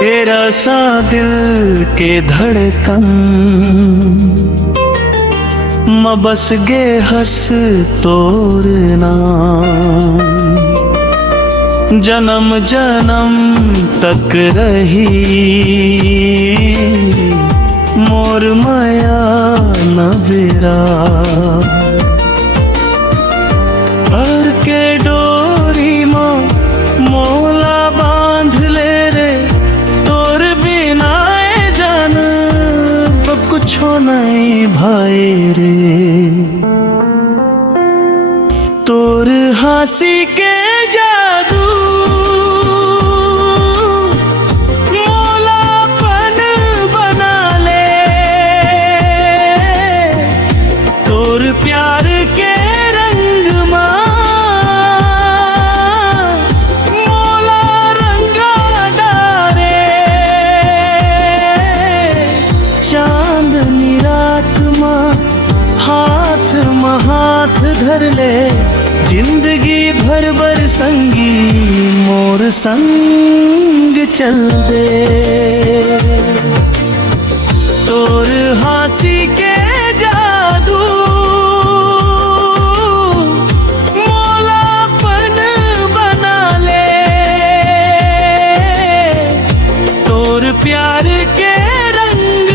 तेरा सा दिल के धड़कन म बस गे हस तोरना, जन्म जन्म तक रही मोर माया नवेरा। पर के डोरी मोला बांध ले रे, तोर बिना जान कुछो नहीं भाई रे। तोर हंसी के जादू मोलापन बना ले, तोर प्यार के रंग मोला रंगा डारे। चांदनी रात हाथ हाथ धर ले, जिंदगी भर बर संगी मोर संग चल दे। तोर हंसी के जादू मोलापन बना ले, तोर प्यार के रंग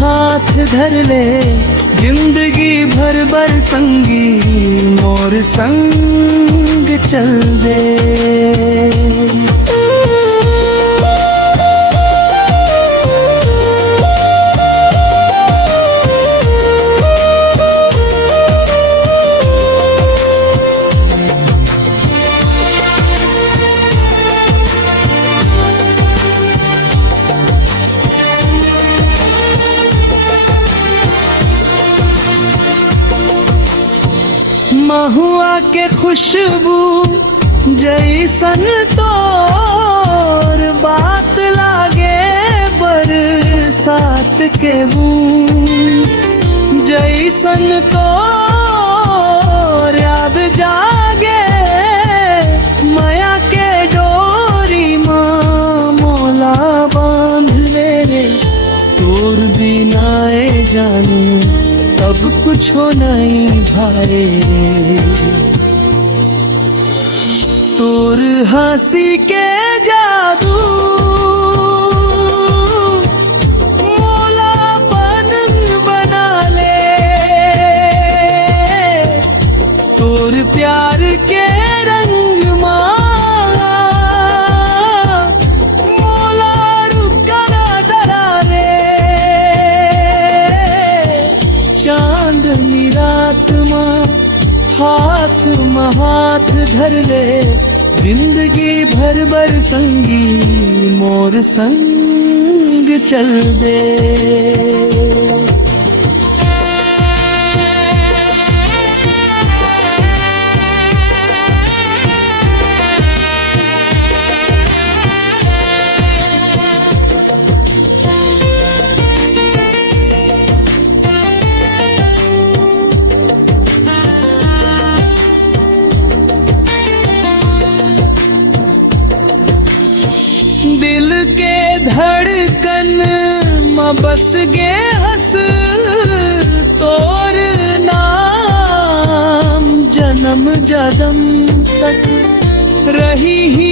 हाथ धर ले, जिंदगी भर बर संगी मोर संग चल दे। महुआ के खुशबू जैसन तोर बात लागे, बरसात के बूंद जैसन तोर याद जागे। माया के डोरी मोला बांध ले रे, तोर बिना जानू अब कुछ हो नहीं भाई। तोर हंसी के जादू मोलापन बना ले, तोर प्यार के रंग मोला रुका डरा रे। चांदनी रात हाथ धर ले, जिंदगी भर बर संगी मोर संग चल दे। दिल के धड़कन में बस गे हंस तोर नाम, जन्म जन्म तक रही ही